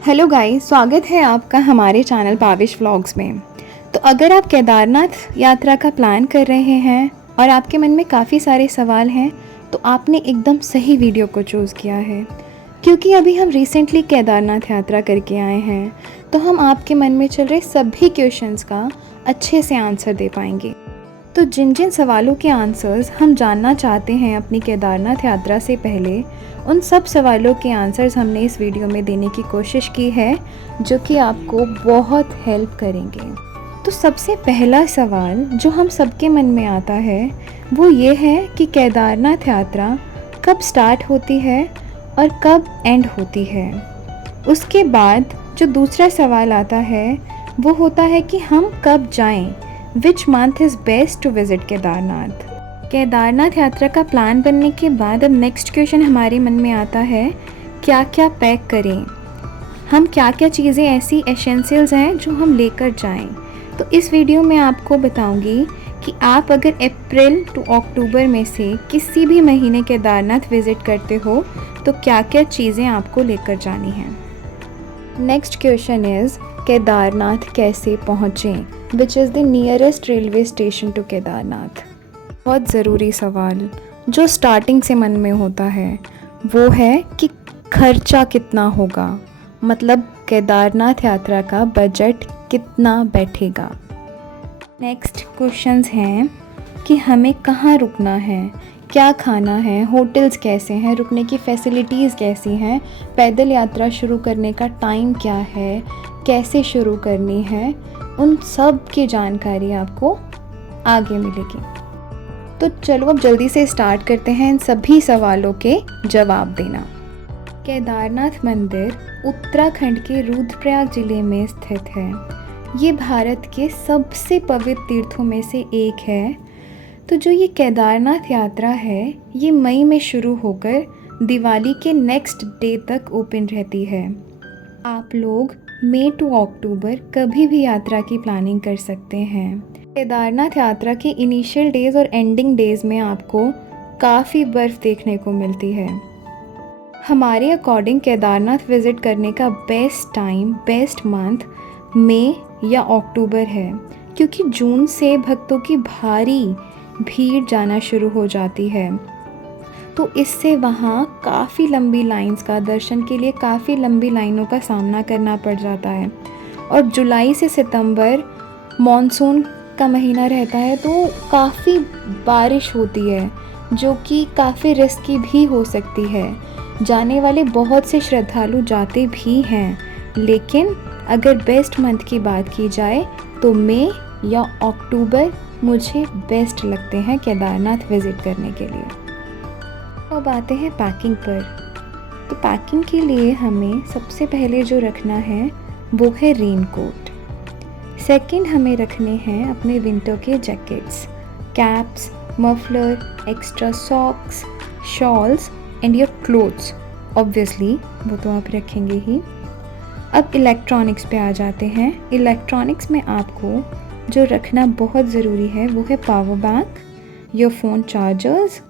Hello guys, स्वागत है आपका हमारे चैनल पाविश व्लॉग्स में। तो अगर आप केदारनाथ यात्रा का प्लान कर रहे हैं और आपके मन में काफ़ी सारे सवाल हैं तो आपने एकदम सही वीडियो को चूज़ किया है, क्योंकि अभी हम रिसेंटली केदारनाथ यात्रा करके आए हैं। तो हम आपके मन में चल रहे सभी क्वेश्चंस का अच्छे से आंसर दे पाएंगे। तो जिन जिन सवालों के आंसर्स हम जानना चाहते हैं अपनी केदारनाथ यात्रा से पहले, उन सब सवालों के आंसर्स हमने इस वीडियो में देने की कोशिश की है, जो कि आपको बहुत हेल्प करेंगे। तो सबसे पहला सवाल जो हम सबके मन में आता है वो ये है कि केदारनाथ यात्रा कब स्टार्ट होती है और कब एंड होती है। उसके बाद जो दूसरा सवाल आता है वो होता है कि हम कब जाएं, which month is best to visit Kedarnath. Kedarnath यात्रा का प्लान बनने के बाद अब नेक्स्ट क्वेश्चन हमारे मन में आता है, क्या क्या पैक करें, हम क्या क्या चीज़ें ऐसी एसेंशियल्स हैं जो हम लेकर जाएं। तो इस वीडियो में आपको बताऊंगी कि आप अगर अप्रैल टू अक्टूबर में से किसी भी महीने केदारनाथ विज़िट करते हो तो क्या क्या चीज़ें आपको लेकर जानी हैं। नेक्स्ट क्वेश्चन इज़ केदारनाथ कैसे पहुँचें, which is the nearest railway station to Kedarnath. बहुत ज़रूरी सवाल जो स्टार्टिंग से मन में होता है वो है कि खर्चा कितना होगा, मतलब केदारनाथ यात्रा का बजट कितना बैठेगा। नेक्स्ट क्वेश्चंस हैं कि हमें कहाँ रुकना है, क्या खाना है, होटल्स कैसे हैं, रुकने की फैसिलिटीज़ कैसी हैं, पैदल यात्रा शुरू करने का टाइम क्या है, कैसे शुरू करनी है, उन सब की जानकारी आपको आगे मिलेगी। तो चलो अब जल्दी से स्टार्ट करते हैं इन सभी सवालों के जवाब देना। केदारनाथ मंदिर उत्तराखंड के रुद्रप्रयाग जिले में स्थित है। ये भारत के सबसे पवित्र तीर्थों में से एक है। तो जो ये केदारनाथ यात्रा है ये मई में शुरू होकर दिवाली के नेक्स्ट डे तक ओपन रहती है। आप लोग मई टू अक्टूबर कभी भी यात्रा की प्लानिंग कर सकते हैं। केदारनाथ यात्रा के इनिशियल डेज़ और एंडिंग डेज़ में आपको काफ़ी बर्फ़ देखने को मिलती है। हमारे अकॉर्डिंग केदारनाथ विज़िट करने का बेस्ट टाइम, बेस्ट मंथ मई या अक्टूबर है, क्योंकि जून से भक्तों की भारी भीड़ जाना शुरू हो जाती है। तो इससे वहाँ काफ़ी लंबी लाइंस का, दर्शन के लिए काफ़ी लंबी लाइनों का सामना करना पड़ जाता है। और जुलाई से सितंबर मॉनसून का महीना रहता है तो काफ़ी बारिश होती है, जो कि काफ़ी रिस्की भी हो सकती है। जाने वाले बहुत से श्रद्धालु जाते भी हैं, लेकिन अगर बेस्ट मंथ की बात की जाए तो मई या अक्टूबर मुझे बेस्ट लगते हैं केदारनाथ विज़िट करने के लिए। अब आते हैं पैकिंग पर। तो पैकिंग के लिए हमें सबसे पहले जो रखना है वो है रेनकोट। सेकंड हमें रखने हैं अपने विंटर के jackets, caps, muffler, extra socks, shawls and your clothes. Obviously वो तो आप रखेंगे ही। अब इलेक्ट्रॉनिक्स पे आ जाते हैं। इलेक्ट्रॉनिक्स में आपको जो रखना बहुत ज़रूरी है वो है power bank, your phone chargers,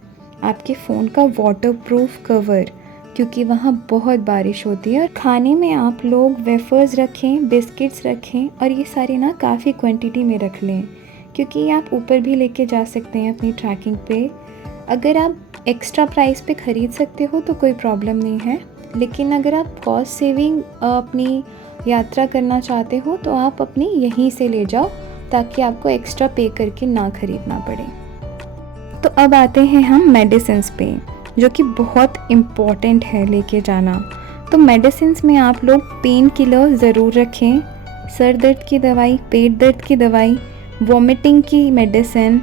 आपके फ़ोन का वाटरप्रूफ कवर, क्योंकि वहाँ बहुत बारिश होती है। और खाने में आप लोग वेफर्स रखें, बिस्किट्स रखें, और ये सारे ना काफ़ी क्वांटिटी में रख लें, क्योंकि आप ऊपर भी लेके जा सकते हैं अपनी ट्रैकिंग पे। अगर आप एक्स्ट्रा प्राइस पे ख़रीद सकते हो तो कोई प्रॉब्लम नहीं है, लेकिन अगर आप कॉस्ट सेविंग अपनी यात्रा करना चाहते हो तो आप अपनी यहीं से ले जाओ, ताकि आपको एक्स्ट्रा पे करके ना ख़रीदना पड़े। तो अब आते हैं हम मेडिसिन्स पे, जो कि बहुत इम्पॉर्टेंट है लेके जाना। तो मेडिसिन्स में आप लोग पेन किलर ज़रूर रखें, सर दर्द की दवाई, पेट दर्द की दवाई, वॉमिटिंग की मेडिसिन,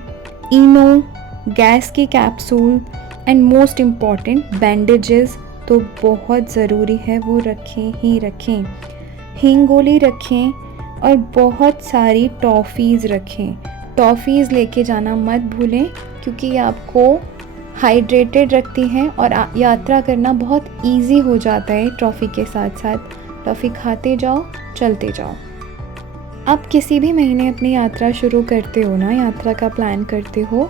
इनो, गैस की capsule and most important bandages तो बहुत ज़रूरी है, वो रखें ही रखें। हींग गोली रखें और बहुत सारी टॉफ़ीज़ रखें। टॉफ़ीज़ लेके जाना मत भूलें, क्योंकि ये आपको हाइड्रेटेड रखती हैं और यात्रा करना बहुत इजी हो जाता है। टॉफ़ी के साथ साथ टॉफ़ी खाते जाओ, चलते जाओ। आप किसी भी महीने अपनी यात्रा शुरू करते हो ना, यात्रा का प्लान करते हो,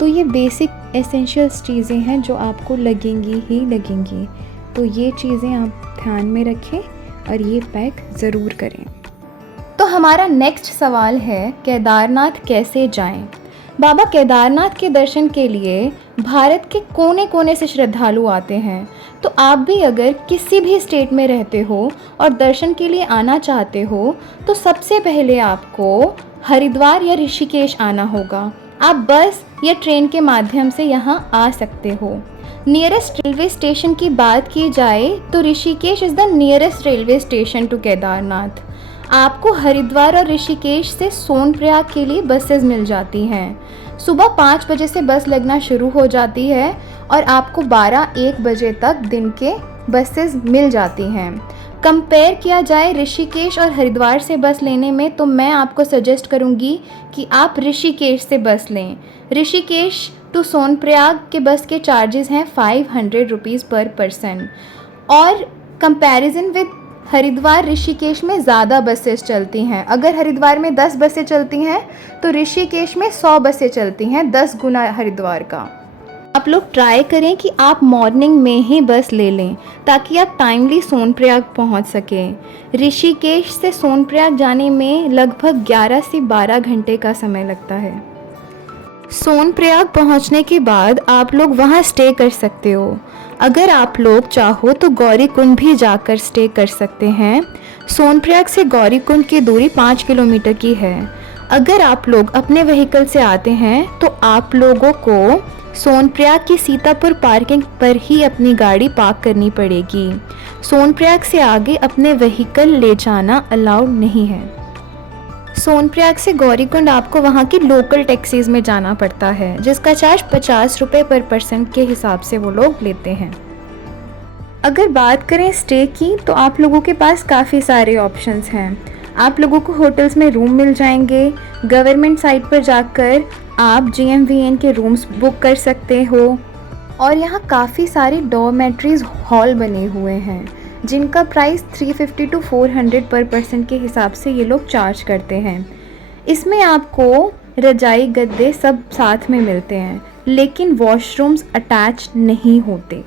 तो ये बेसिक एसेंशियल्स चीज़ें हैं जो आपको लगेंगी ही लगेंगी। तो ये चीज़ें आप ध्यान में रखें। और ये पैक ज़रूर करें। तो हमारा नेक्स्ट सवाल है, केदारनाथ कैसे जाएं? बाबा केदारनाथ के दर्शन के लिए भारत के कोने कोने से श्रद्धालु आते हैं। तो आप भी अगर किसी भी स्टेट में रहते हो और दर्शन के लिए आना चाहते हो तो सबसे पहले आपको हरिद्वार या ऋषिकेश आना होगा। आप बस या ट्रेन के माध्यम से यहाँ आ सकते हो। नियरेस्ट रेलवे स्टेशन की बात की जाए तो Rishikesh is the nearest railway station to Kedarnath. आपको हरिद्वार और ऋषिकेश से सोनप्रयाग के लिए बसेस मिल जाती हैं। सुबह 5 बजे से बस लगना शुरू हो जाती है और आपको 12-1 बजे तक दिन के बसेस मिल जाती हैं। कंपेयर किया जाए ऋषिकेश और हरिद्वार से बस लेने में तो मैं आपको सजेस्ट करूंगी कि आप ऋषिकेश से बस लें। ऋषिकेश टू सोनप्रयाग के बस के चार्जेस हैं 500 रुपीज़ पर पर्सन, और कंपैरिजन विद हरिद्वार ऋषिकेश में ज़्यादा बसेस चलती हैं। अगर हरिद्वार में 10 बसें चलती हैं तो ऋषिकेश में 100 बसें चलती हैं, 10 गुना हरिद्वार का। आप लोग ट्राई करें कि आप मॉर्निंग में ही बस ले लें ताकि आप टाइमली सोनप्रयाग पहुंच सकें। ऋषिकेश से सोनप्रयाग जाने में लगभग 11 से 12 घंटे का समय लगता है। सोनप्रयाग पहुंचने के बाद आप लोग वहां स्टे कर सकते हो। अगर आप लोग चाहो तो गौरीकुंड भी जाकर स्टे कर सकते हैं। सोनप्रयाग से गौरीकुंड की दूरी 5 किलोमीटर की है। अगर आप लोग अपने व्हीकल से आते हैं तो आप लोगों को सोनप्रयाग की सीतापुर पार्किंग पर ही अपनी गाड़ी पार्क करनी पड़ेगी। सोनप्रयाग से आगे अपने व्हीकल ले जाना अलाउड नहीं है। सोनप्रयाग से गौरीकुंड आपको वहाँ की लोकल टैक्सीज़ में जाना पड़ता है, जिसका चार्ज 50 रुपये पर पर्सन के हिसाब से वो लोग लेते हैं। अगर बात करें स्टे की तो आप लोगों के पास काफ़ी सारे ऑप्शंस हैं। आप लोगों को होटल्स में रूम मिल जाएंगे। गवर्नमेंट साइट पर जाकर आप GMVN के रूम्स बुक कर सकते हो, और यहाँ काफ़ी सारे डॉर्मेट्रीज हॉल बने हुए हैं जिनका प्राइस 350 to 400 पर पर्सन के हिसाब से ये लोग चार्ज करते हैं। इसमें आपको रजाई गद्दे सब साथ में मिलते हैं, लेकिन वॉशरूम्स अटैच नहीं होते।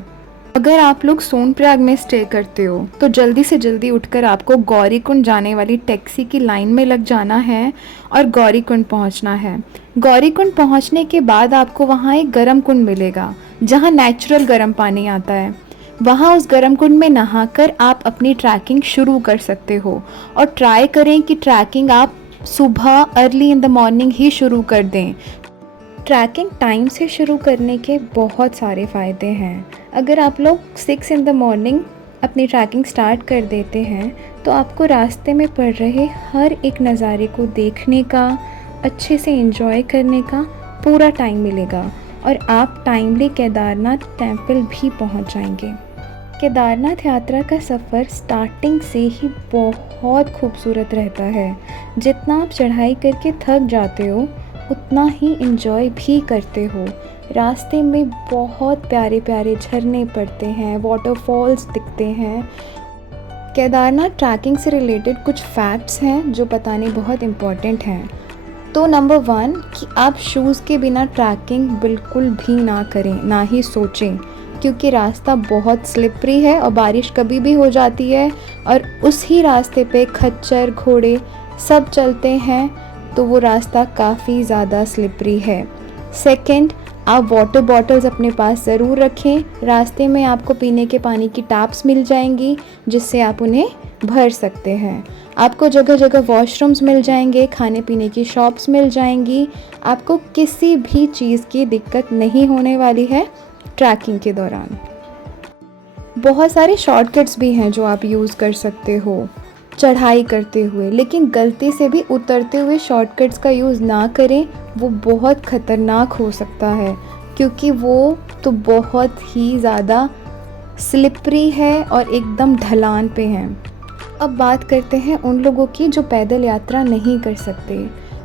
अगर आप लोग सोनप्रयाग में स्टे करते हो तो जल्दी से जल्दी उठकर आपको गौरीकुंड जाने वाली टैक्सी की लाइन में लग जाना है और गौरीकुंड पहुंचना है। गौरीकुंड पहुंचने के बाद आपको वहां एक गर्म कुंड मिलेगा जहां नेचुरल गर्म पानी आता है। वहाँ उस गर्म कुंड में नहाकर आप अपनी ट्रैकिंग शुरू कर सकते हो, और ट्राई करें कि ट्रैकिंग आप सुबह अर्ली इन द मॉर्निंग ही शुरू कर दें। ट्रैकिंग टाइम से शुरू करने के बहुत सारे फ़ायदे हैं। अगर आप लोग 6 इन द मॉर्निंग अपनी ट्रैकिंग स्टार्ट कर देते हैं तो आपको रास्ते में पड़ रहे हर एक नज़ारे को देखने का, अच्छे से एंजॉय करने का पूरा टाइम मिलेगा, और आप टाइमली केदारनाथ टेम्पल भी पहुंच जाएंगे। केदारनाथ यात्रा का सफ़र स्टार्टिंग से ही बहुत खूबसूरत रहता है। जितना आप चढ़ाई करके थक जाते हो उतना ही एंजॉय भी करते हो। रास्ते में बहुत प्यारे प्यारे झरने पड़ते हैं, वाटरफॉल्स दिखते हैं। केदारनाथ ट्रैकिंग से रिलेटेड कुछ फैक्ट्स हैं जो बताने बहुत इम्पॉर्टेंट हैं। तो नंबर 1 कि आप शूज़ के बिना ट्रैकिंग बिल्कुल भी ना करें, ना ही सोचें, क्योंकि रास्ता बहुत स्लिपरी है और बारिश कभी भी हो जाती है, और उस ही रास्ते पे खच्चर घोड़े सब चलते हैं, तो वो रास्ता काफ़ी ज़्यादा स्लिपरी है। सेकंड, आप वाटर बॉटल्स अपने पास ज़रूर रखें। रास्ते में आपको पीने के पानी की टैप्स मिल जाएंगी जिससे आप उन्हें भर सकते हैं। आपको जगह जगह वॉशरूम्स मिल जाएंगे, खाने पीने की शॉप्स मिल जाएंगी। आपको किसी भी चीज़ की दिक्कत नहीं होने वाली है ट्रैकिंग के दौरान। बहुत सारे शॉर्टकट्स भी हैं जो आप यूज़ कर सकते हो चढ़ाई करते हुए, लेकिन गलती से भी उतरते हुए शॉर्टकट्स का यूज़ ना करें, वो बहुत ख़तरनाक हो सकता है, क्योंकि वो तो बहुत ही ज़्यादा स्लिपरी है और एकदम ढलान पे हैं। अब बात करते हैं उन लोगों की जो पैदल यात्रा नहीं कर सकते।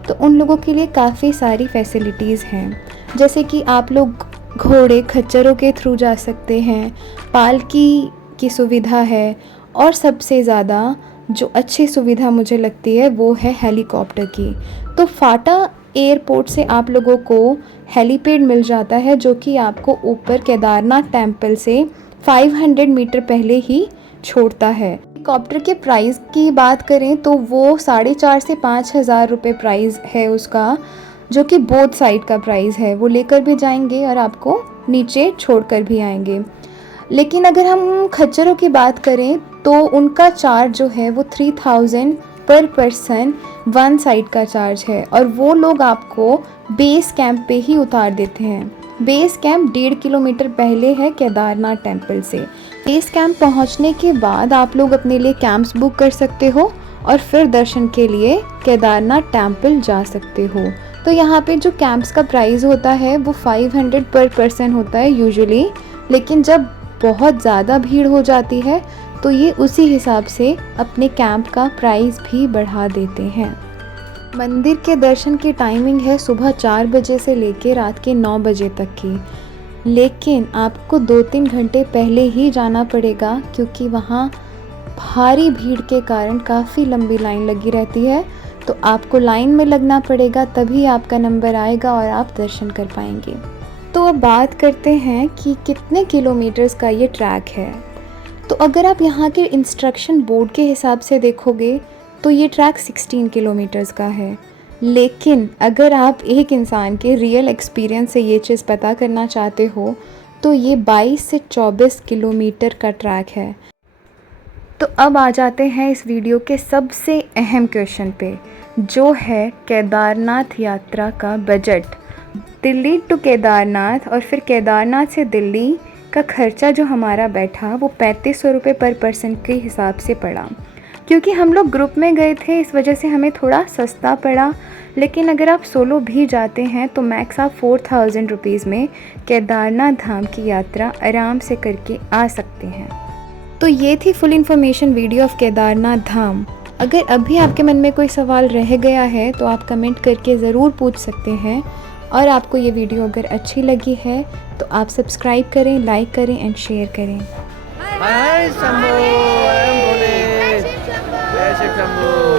तो उन लोगों के लिए काफ़ी सारी फैसिलिटीज़ हैं, जैसे कि आप लोग घोड़े खच्चरों के थ्रू जा सकते हैं, पालकी की सुविधा है, और सबसे ज़्यादा जो अच्छी सुविधा मुझे लगती है वो है हेलीकॉप्टर की। तो फाटा एयरपोर्ट से आप लोगों को हेलीपैड मिल जाता है जो कि आपको ऊपर केदारनाथ टेम्पल से 500 मीटर पहले ही छोड़ता है। हेलीकॉप्टर के प्राइस की बात करें तो वो 4,500 से 5,000 रुपये प्राइस है उसका, जो कि बोथ साइड का प्राइस है। वो लेकर भी जाएंगे और आपको नीचे छोड़कर भी आएंगे। लेकिन अगर हम खच्चरों की बात करें तो उनका चार्ज जो है वो 3,000 पर पर्सन वन साइड का चार्ज है, और वो लोग आपको बेस कैंप पे ही उतार देते हैं। बेस कैंप 1.5 किलोमीटर पहले है केदारनाथ टेम्पल से। बेस कैंप पहुंचने के बाद आप लोग अपने लिए कैंप्स बुक कर सकते हो और फिर दर्शन के लिए केदारनाथ टेम्पल जा सकते हो। तो यहाँ पे जो कैंप्स का प्राइस होता है वो 500 पर पर्सन होता है यूजुअली, लेकिन जब बहुत ज़्यादा भीड़ हो जाती है तो ये उसी हिसाब से अपने कैंप का प्राइस भी बढ़ा देते हैं। मंदिर के दर्शन की टाइमिंग है सुबह 4 बजे से लेकर रात के 9 बजे तक की, लेकिन आपको 2-3 घंटे पहले ही जाना पड़ेगा क्योंकि वहाँ भारी भीड़ के कारण काफ़ी लंबी लाइन लगी रहती है। तो आपको लाइन में लगना पड़ेगा, तभी आपका नंबर आएगा और आप दर्शन कर पाएंगे। तो अब बात करते हैं कि कितने किलोमीटर्स का ये ट्रैक है। तो अगर आप यहाँ के इंस्ट्रक्शन बोर्ड के हिसाब से देखोगे तो ये ट्रैक 16 किलोमीटर्स का है, लेकिन अगर आप एक इंसान के रियल एक्सपीरियंस से ये चीज़ पता करना चाहते हो तो ये 22 से 24 किलोमीटर का ट्रैक है। तो अब आ जाते हैं इस वीडियो के सबसे अहम क्वेश्चन पे, जो है केदारनाथ यात्रा का बजट। दिल्ली टू केदारनाथ और फिर केदारनाथ से दिल्ली का खर्चा जो हमारा बैठा वो 3500 रुपये पर पर्सन के हिसाब से पड़ा। क्योंकि हम लोग ग्रुप में गए थे इस वजह से हमें थोड़ा सस्ता पड़ा, लेकिन अगर आप सोलो भी जाते हैं तो मैक्स आप 4,000 रुपीज़ में केदारनाथ धाम की यात्रा आराम से करके आ सकते हैं। तो ये थी full information video of Kedarnath Dham. अगर अभी आपके मन में कोई सवाल रह गया है तो आप कमेंट करके ज़रूर पूछ सकते हैं, और आपको ये वीडियो अगर अच्छी लगी है तो आप सब्सक्राइब करें, लाइक करें एंड शेयर करें। हाय शंभू, जय शिव शंभू।